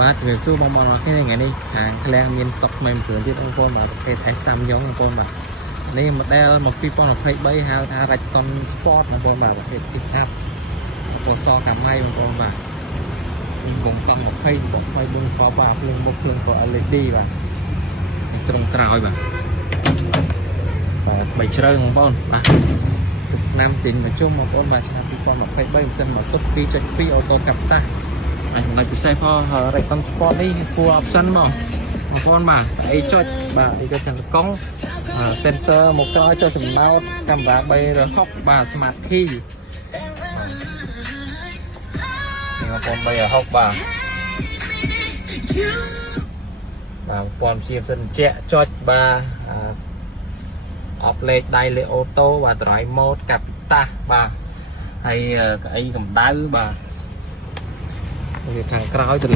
បាទជំរាបសួរបងប្អូនអរគ្នាថ្ងៃនេះខាងឃ្លាំងមានស្តុកថ្មីមួយគ្រឿងទៀតបងប្អូនបាទប្រភេទ S សាំយ៉ុងបងប្អូនបាទនេះ model មក2023ហៅថា Raycon Sport បងប្អូនបាទប្រភេទ pick up ពណ៌សកាម៉ៃបងប្អូនបាទនេះបងកង់20បង24ខបាទភ្លើងមុខភ្លើងពណ៌ LED បាទនេះត្រង់ក្រោយបាទបីជ្រៅបងប្អូនបាទឆ្នាំស៊ីនមកជុំបងប្អូនបាទឆ្នាំ2023ម៉ាស៊ីនមកសុទ្ធ 2.2 អូតូកាប់តាអាចចំណុចពិសេសផង Raycon Sport នេះ full option បងប្អូនបាទអីចុចបាទអីចុចខាងកង់ sensor មកក្រោយចុចសំណោតកាមេរ៉ា360បាទ smart key បងប្អូន360បាទពាន់ព្យាសិនជាចុចបាទអបលេខដៃលេអូតូបាទត្រៃម៉ូតកាពីតាបាទហើយអីកម្ដៅបាទវាខាងក្រោយទ